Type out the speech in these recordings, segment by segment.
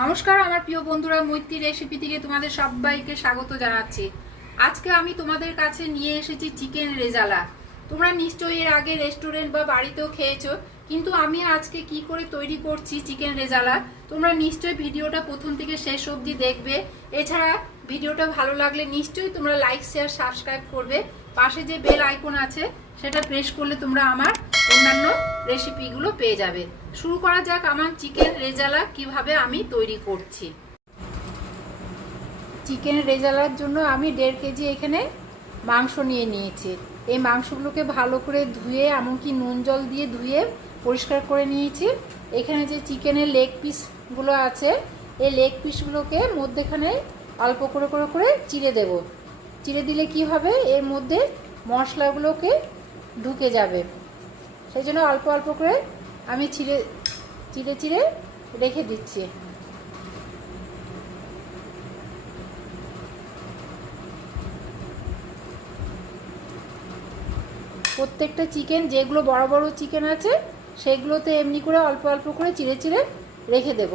নমস্কার আমার প্রিয় বন্ধুরা, মৈত্রী রেসিপি থেকে তোমাদের সবাইকে স্বাগত জানাচ্ছি। আজকে আমি তোমাদের কাছে নিয়ে এসেছি চিকেন রেজালা। তোমরা নিশ্চয়ই এর আগে রেস্টুরেন্ট বা বাড়িতেও খেয়েছো, কিন্তু আমি আজকে কি করে তৈরি করছি চিকেন রেজালা তোমরা নিশ্চয়ই ভিডিওটা প্রথম থেকে শেষ অবধি দেখবে। এছাড়া ভিডিওটা ভালো লাগলে নিশ্চয়ই তোমরা লাইক শেয়ার সাবস্ক্রাইব করবে। পাশে যে বেল আইকন আছে সেটা প্রেস করলে তোমরা আমার অন্যান্য রেসিপিগুলো পেয়ে যাবে। শুরু করা যাক আমার চিকেন রেজালা কিভাবে আমি তৈরি করছি। চিকেন রেজালার জন্য আমি 1.5 কেজি এখানে মাংস নিয়ে নিয়েছি। এই মাংসগুলোকে ভালো করে ধুয়ে, এমনকি নুন জল দিয়ে ধুয়ে পরিষ্কার করে নিয়েছি। এখানে যে চিকেনের লেগ পিসগুলো আছে, এই লেগ পিসগুলোকে মধ্যেখানে অল্প করে করে করে চিড়ে দেব। চিড়ে দিলে কি হবে, এর মধ্যে মশলাগুলোকে ঢুকে যাবে। সেই জন্য অল্প অল্প করে আমি চিড়ে চিড়ে রেখে দিচ্ছি। প্রত্যেকটা চিকেন, যেগুলো বড় বড় চিকেন আছে সেগুলোতে এমনি করে অল্প অল্প করে চিড়ে রেখে দেব।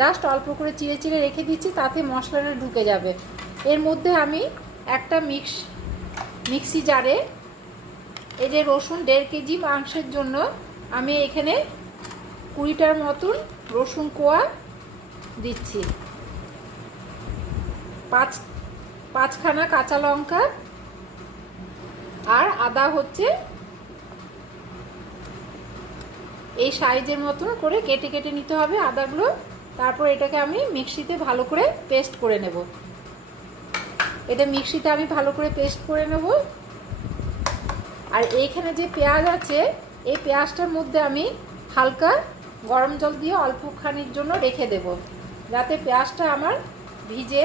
জাস্ট অল্প করে চিড়ে রেখে দিচ্ছি, তাতে মশলাটা ঢুকে যাবে। এর মধ্যে আমি একটা মিক্সি জারে এই যে রসুন 1.5 কেজি মাংসের জন্য আমি এখানে 20টার মতন রসুন কোয়া দিচ্ছি, 5খানা কাঁচা লঙ্কা, আর আদা হচ্ছে এই সাইজের মতন করে কেটে কেটে নিতে হবে আদাগুলো। তারপর এটাকে আমি মিক্সিতে ভালো করে পেস্ট করে নেব। এটা মিক্সিতে আমি ভালো করে পেস্ট করে নেব। আর এইখানে যে পেঁয়াজ আছে, এই পেঁয়াজটার মধ্যে আমি হালকা গরম জল দিয়ে অল্পখানির জন্য রেখে দেব, যাতে পেঁয়াজটা আমার ভিজে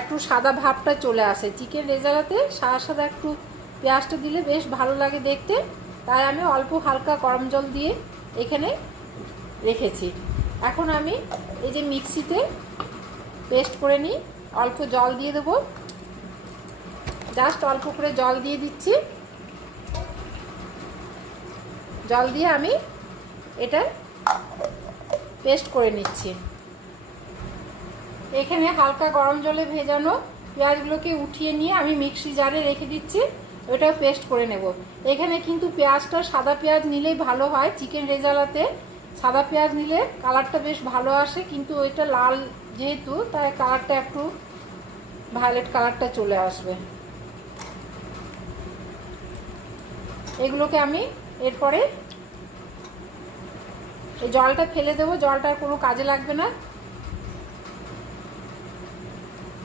একটু সাদা ভাবটা চলে আসে। চিকেন রেজালাতে সাদা সাদা একটু পেঁয়াজটা দিলে বেশ ভালো লাগে দেখতে, তাই আমি অল্প হালকা গরম জল দিয়ে এখানে রেখেছি। এখন আমি এই যে মিক্সিতে পেস্ট করে নিই, অল্প জল দিয়ে দেবো, জাস্ট অল্প করে জল দিয়ে দিচ্ছি। জল দিয়ে আমি এটা পেস্ট করে নিচ্ছি। এখানে হালকা গরম জলে ভেজানো পেঁয়াজগুলোকে উঠিয়ে নিয়ে আমি মিক্সি জারে রেখে দিচ্ছি, ওটাও পেস্ট করে নেব। এখানে কিন্তু পেঁয়াজটা সাদা পেঁয়াজ নিলেই ভালো হয়। চিকেন রেজালাতে সাদা পেঁয়াজ নিলে কালারটা বেশ ভালো আসে, কিন্তু ওইটা লাল যেহেতু, তাই কালারটা একটু ভায়োলেট কালারটা চলে আসবে। এগুলোকে আমি এরপরে এই জলটা ফেলে দেবো, জলটার কোনো কাজে লাগবে না।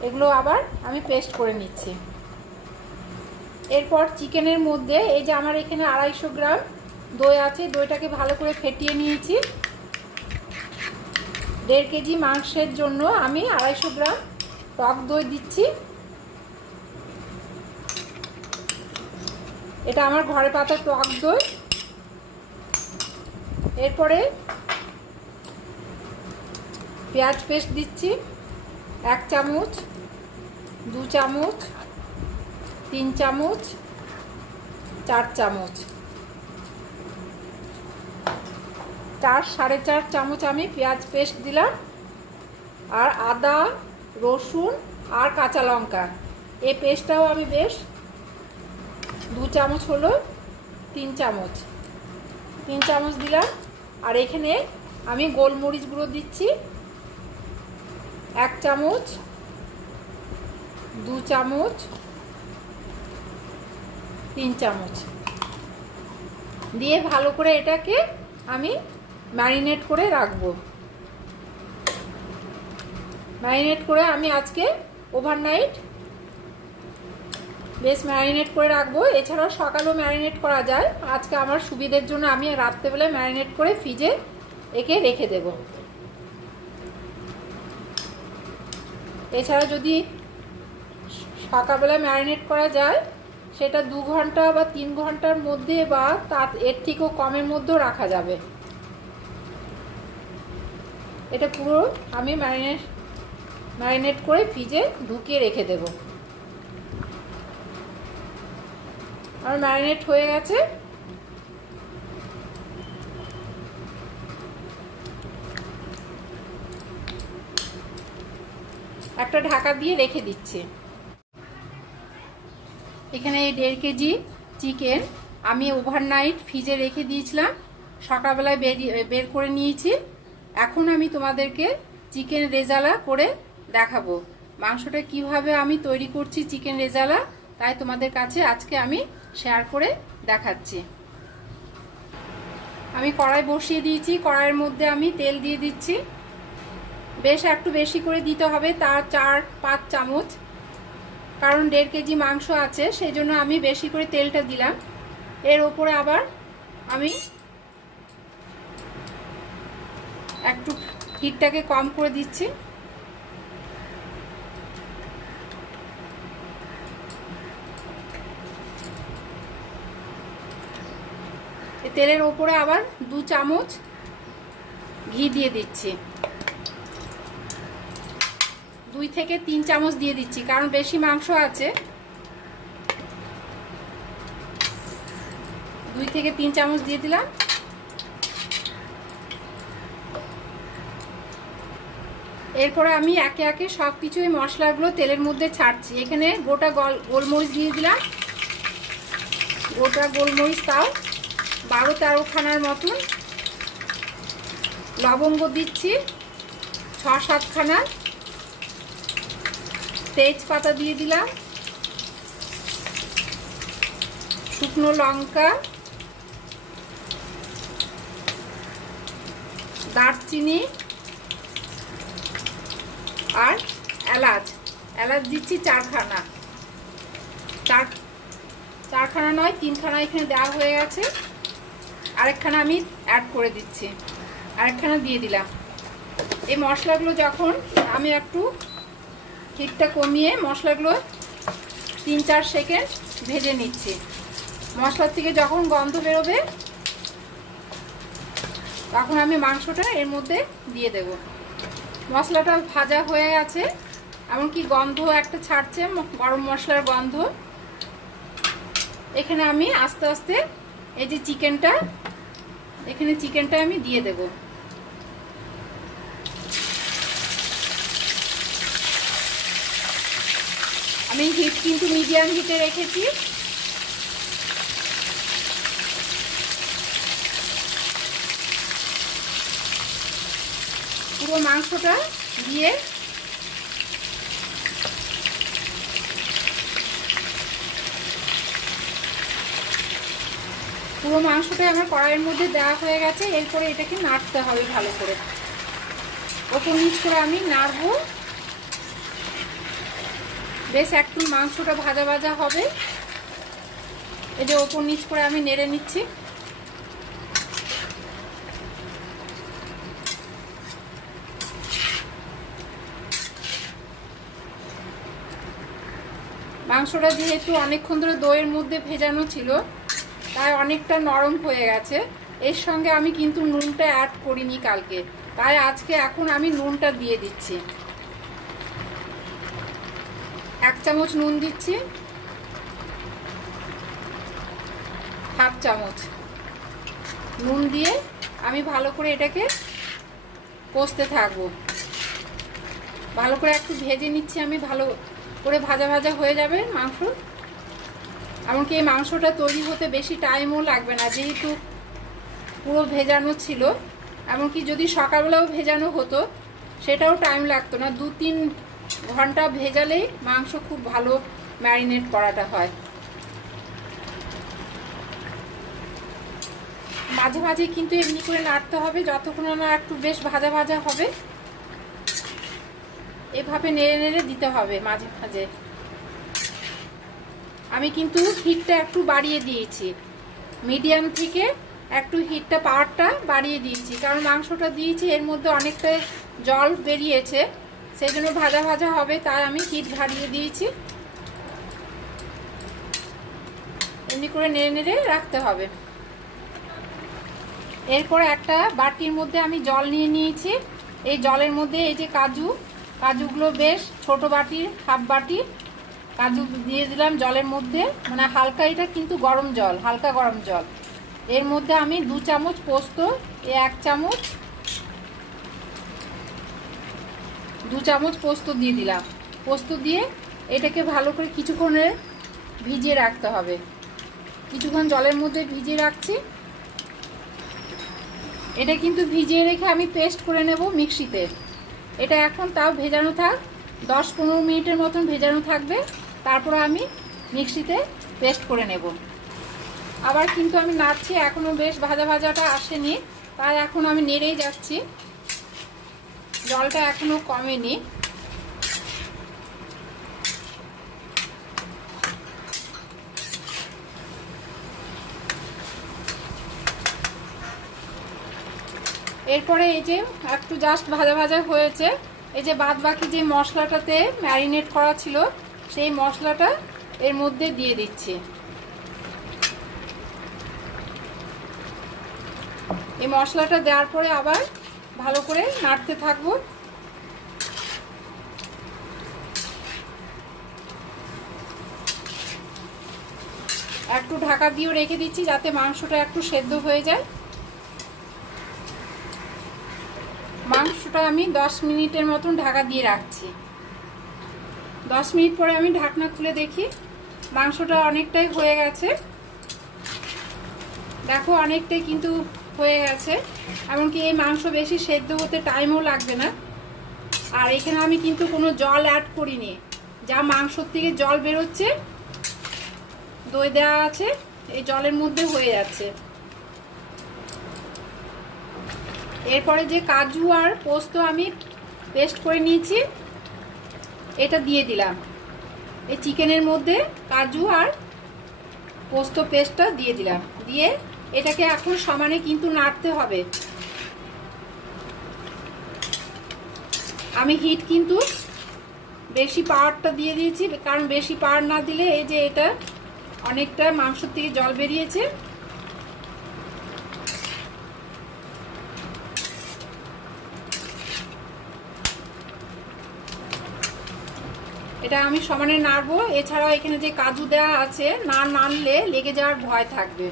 এগুলো আবার আমি পেস্ট করে নিচ্ছি। এরপর চিকেনের মধ্যে এই যে আমার এখানে 250 গ্রাম দই আছে, দইটাকে ভালো করে ফেটিয়ে নিয়েছি। 1.5 কেজি মাংসের জন্য আমি 250 গ্রাম টক দই দিচ্ছি। এটা আমার ঘরে পাতা টক দই। এরপরে পেঁয়াজ পেস্ট দিচ্ছি 1 চামচ, 2 চামচ, 3 চামচ, 4 চামচ, 4-4.5 চামচ আমি পেঁয়াজ পেস্ট দিলাম। আর আদা, রসুন আর কাঁচা লঙ্কা এই পেস্টটাও আমি বেশ 2 চামচ হলো 3 চামচ দিলাম। আর এখানে আমি গোলমরিচ গুঁড়ো দিচ্ছি 1 চামচ, 2 চামচ, 3 চামচ দিয়ে ভালো করে এটাকে আমি ম্যারিনেট করে রাখবো। ম্যারিনেট করে আমি আজকে ওভারনাইট বেশ ম্যারিনেট করে রাখবো। এছাড়াও সকালেও ম্যারিনেট করা যায়, আজকে আমার সুবিধের জন্য আমি রাত্রেবেলায় ম্যারিনেট করে ফ্রিজে একে রেখে দেব। এছাড়া যদি সকালবেলা ম্যারিনেট করা যায়, সেটা 2 ঘন্টা বা 3 ঘন্টার মধ্যে বা তার এর থেকেও কমের মধ্যেও রাখা যাবে। এটা পুরো আমি ম্যারিনেট করে ফ্রিজে ঢুকিয়ে রেখে দেব। আমার ম্যারিনেট হয়ে গেছে। একটা ঢাকা দিয়ে রেখে দিচ্ছি। এখানে এই 1.5 কেজি চিকেন আমি ওভারনাইট ফ্রিজে রেখে দিয়েছিলাম, সকালবেলায় বের করে নিয়েছি। এখন আমি তোমাদেরকে চিকেন রেজালা করে দেখাবো। মাংসটা কিভাবে আমি তৈরি করছি চিকেন রেজালা, তাই তোমাদের কাছে আজকে আমি শেয়ার করে দেখাচ্ছি। আমি কড়াই বসিয়ে দিয়েছি, কড়াইয়ের মধ্যে আমি তেল দিয়ে দিচ্ছি। বেশ একটু বেশি করে দিতে হবে, তার 4-5 চামচ, কারণ 1.5 কেজি মাংস আছে, সেই জন্য আমি বেশি করে তেলটা দিলাম। এর ওপরে আবার আমি একটু হিটটাকে কম করে দিচ্ছি। তেলের ওপরে আবার 2 চামচ ঘি দিয়ে দিচ্ছি, 2 থেকে 3 চামচ দিয়ে দিচ্ছি, কারণ বেশি মাংস আছে। 2 থেকে 3 চামচ দিয়ে দিলাম। এরপরে আমি একে একে সব কিছু এই মশলাগুলো তেলের মধ্যে ছাড়ছি। এখানে গোটা গোলমরিচ দিয়ে দিলাম, গোটা গোলমরিচ তাও 12-13 খানার মতন। লবঙ্গ দিচ্ছি 6-7 খানা। তেজপাতা দিয়ে দিলাম, শুকনো লঙ্কা, দারচিনি আর এলাচ দিচ্ছি 4 খানা। 4 খানা নয়, 3 খানা এখানে দেওয়া হয়ে গেছে। আরেকখানা আমি অ্যাড করে দিচ্ছি, আরেকখানা দিয়ে দিলাম। এই মশলাগুলো যখন আমি একটু হিটটা কমিয়ে মশলাগুলো 3-4 সেকেন্ড ভেজে নিচ্ছি। মশলার থেকে যখন গন্ধ বেরোবে তখন আমি মাংসটা এর মধ্যে দিয়ে দেব। মশলাটা ভাজা হয়ে গেছে, এমনকি গন্ধ একটা ছাড়ছে, গরম মশলার গন্ধ। এখানে আমি আস্তে আস্তে এই যে চিকেনটা আমি দিয়ে দেব। আমি হিট কিন্তু মিডিয়াম হিটে রেখেছি। পুরো মাংসটা দিয়ে আমার কড়াইয়ের মধ্যে দেওয়া হয়ে গেছে। এরপরে এটাকে নাড়তে হবে ভালো করে, ওপর নিচ করে আমি নাড়বো। বেশ একটু মাংসটা ভাজা ভাজা হবে। এই যে ওপর নিচ করে আমি নেড়ে নিচ্ছি। মাংসটা যেহেতু অনেকক্ষণ ধরে দইয়ের মধ্যে ভেজানো ছিল, তাই অনেকটা নরম হয়ে গেছে। এর সঙ্গে আমি কিন্তু নুনটা অ্যাড করিনি কালকে, তাই আজকে এখন আমি নুনটা দিয়ে দিচ্ছি। 1 চামচ নুন দিচ্ছি, 1/2 চামচ নুন দিয়ে আমি ভালো করে এটাকে কষতে থাকবো। ভালো করে একটু ভেজে নিচ্ছি আমি, ভালো করে ভাজা ভাজা হয়ে যাবে মাংস। এমনকি এই মাংসটা তৈরি হতে বেশি টাইমও লাগবে না, যেহেতু পুরো ভেজানো ছিল। এমনকি যদি সকালবেলাও ভেজানো হতো সেটাও টাইম লাগতো না, 2-3 ঘন্টা ভেজালেই মাংস খুব ভালো ম্যারিনেট করাটা হয়। মাঝে মাঝে কিন্তু এমনি করে নাড়তে হবে, যতক্ষণ না একটু বেশ ভাজা ভাজা হবে। এভাবে নেড়ে নেড়ে দিতে হবে মাঝে মাঝে। আমি কিন্তু হিটটা একটু বাড়িয়ে দিয়েছি, মিডিয়াম থেকে একটু হিটটা পাওয়ারটা বাড়িয়ে দিয়েছি, কারণ মাংসটা দিয়েছি এর মধ্যে অনেকটা জল বেরিয়েছে, সেই জন্য ভাজা ভাজা হবে, তাই আমি হিট বাড়িয়ে দিয়েছি। এমনি করে নেড়ে নেড়ে রাখতে হবে। এরপরে একটা বাটির মধ্যে আমি জল নিয়ে নিয়েছি। এই জলের মধ্যে এই যে কাজুগুলো বেশ ছোট বাটির 1/2 বাটি কাজু দিয়ে দিলাম জলের মধ্যে, মানে হালকা, এটা কিন্তু গরম জল, হালকা গরম জল। এর মধ্যে আমি 2 চামচ পোস্ত, 1 চামচ 2 চামচ পোস্ত দিয়ে দিলাম। পোস্ত দিয়ে এটাকে ভালো করে কিছুক্ষণে ভিজিয়ে রাখতে হবে। কিছুক্ষণ জলের মধ্যে ভিজিয়ে রাখছি। এটা কিন্তু ভিজিয়ে রেখে আমি পেস্ট করে নেব মিক্সিতে। এটা এখন তাও ভেজানো থাক, 10-15 মিনিটের মতন ভেজানো থাকবে। তারপরে আমি মিক্সিতে পেস্ট করে নেব। আবার কিন্তু আমি নাড়ছি, এখনও বেশ ভাজা ভাজাটা আসেনি, তাই এখন আমি নেড়েই যাচ্ছি। জলটা এখনও কমেনি। এরপরে এই যে একটু জাস্ট ভাজা ভাজা হয়েছে, এই যে বাদ বাকি যে মশলাটাতে ম্যারিনেট করা ছিল সেই মশলাটা এর মধ্যে দিয়ে দিচ্ছি। এই মশলাটা দেওয়ার পরে আবার ভালো করে নাড়তে থাকবো। একটু ঢাকা দিয়েও রেখে দিচ্ছি যাতে মাংসটা একটু সেদ্ধ হয়ে যায়। মাংসটা আমি 10 মিনিটের মতন ঢাকা দিয়ে রাখছি। 10 মিনিট পরে আমি ঢাকনা খুলে দেখি, মাংসটা অনেকটাই হয়ে গেছে। দেখো অনেকটাই কিন্তু হয়ে গেছে, এমনকি এই মাংস বেশি সেদ্ধ হতে টাইমও লাগবে না। আর এখানে আমি কিন্তু কোনো জল অ্যাড করিনি, যা মাংসর থেকে জল বেরোচ্ছে দই দেওয়া আছে, এই জলের মধ্যে হয়ে যাচ্ছে। এরপরে যে কাজু আর পোস্ত আমি পেস্ট করে নিয়েছি এটা দিয়ে দিলাম। এই চিকেনের মধ্যে কাজু আর পোস্ত পেস্টটা দিয়ে দিলাম। দিয়ে এটাকে এখন সমানে কিন্তু নাড়তে হবে। আমি হিট কিন্তু বেশি পাওয়ারটা দিয়ে দিয়েছি, কারণ বেশি পাওয়ার না দিলে এই যে এটা অনেকটা মাংসর থেকে জল বেরিয়েছে। এটা আমি সমানে নাড়বো। এছাড়াও এখানে যে কাজু দেওয়া আছে, না নাড়লে লেগে যাওয়ার ভয় থাকবে।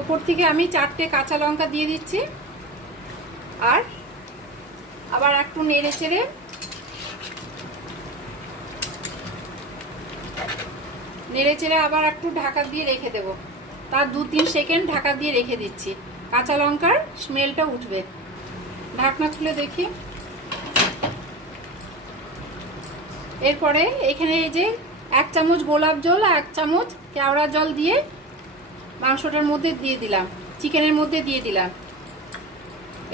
ওপর থেকে আমি 4টে কাঁচা লঙ্কা দিয়ে দিচ্ছি। আর আবার একটু নেড়ে চেড়ে আবার একটু ঢাকা দিয়ে রেখে দেব। তার 2-3 সেকেন্ড ঢাকা দিয়ে রেখে দিচ্ছি, কাঁচা লঙ্কার স্মেলটা উঠবে। ঢাকনা খুলে দেখি। এরপরে এখানে এই যে 1 চামচ গোলাপ জল আর 1 চামচ কেওড়া জল দিয়ে মাংসটার মধ্যে দিয়ে দিলাম, চিকেনের মধ্যে দিয়ে দিলাম।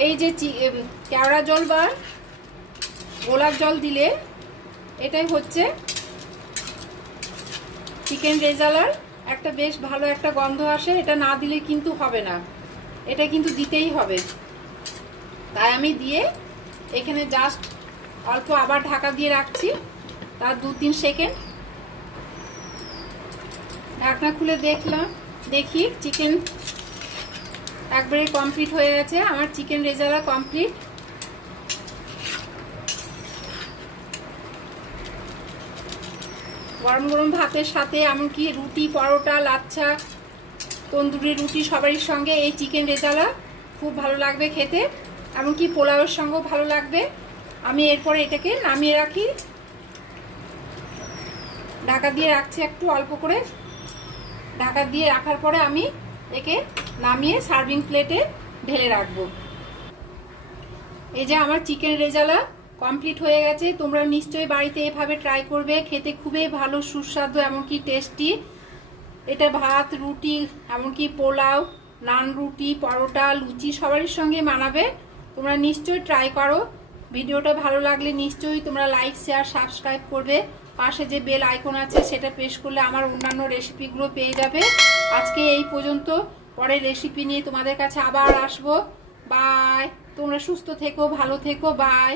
এই যে কেওড়া জল বা গোলাপ জল দিলে এটাই হচ্ছে চিকেন রেজালার একটা বেশ ভালো একটা গন্ধ আসে। এটা না দিলে কিন্তু হবে না, এটা কিন্তু দিতেই হবে। তাই আমি দিয়ে এখানে জাস্ট অল্প আবার ঢাকা দিয়ে রাখছি, তার 2-3 সেকেন্ড। ঢাকনা খুলে দেখি চিকেন একবারে কমপ্লিট হয়ে গেছে। আমার চিকেন রেজালা কমপ্লিট। গরম গরম ভাতের সাথে, এমনকি রুটি, পরোটা, লাচ্ছা, তন্দুরি রুটি সবারই সঙ্গে এই চিকেন রেজালা খুব ভালো লাগবে খেতে, এমনকি পোলাওয়ের সঙ্গেও ভালো লাগবে। আমি এরপরে এটাকে নামিয়ে রাখি, ঢাকা দিয়ে রাখছি একটু অল্প করে। ঢাকা দিয়ে রাখার পরে আমি একে নামিয়ে সার্ভিং প্লেটে ঢেলে রাখবো। এই যে আমার চিকেন রেজালা কমপ্লিট হয়ে গেছে। তোমরা নিশ্চয়ই বাড়িতে এভাবে ট্রাই করবে, খেতে খুবই ভালো, সুস্বাদু, এমনকি টেস্টি। এটা ভাত, রুটি, এমনকি পোলাও, নান, রুটি, পরোটা, লুচি সবারই সঙ্গে মানাবে। তোমরা নিশ্চয়ই ট্রাই করো। ভিডিওটা ভালো লাগলে নিশ্চয়ই তোমরা লাইক, শেয়ার, সাবস্ক্রাইব করবে। পাশে যে বেল আইকন আছে সেটা প্রেস করলে আমার অন্যান্য রেসিপিগুলো পেয়ে যাবে। আজকে এই পর্যন্ত, পরের রেসিপি নিয়ে তোমাদের কাছে আবার আসবো। বাই। তোমরা সুস্থ থেকো, ভালো থেকো। বাই।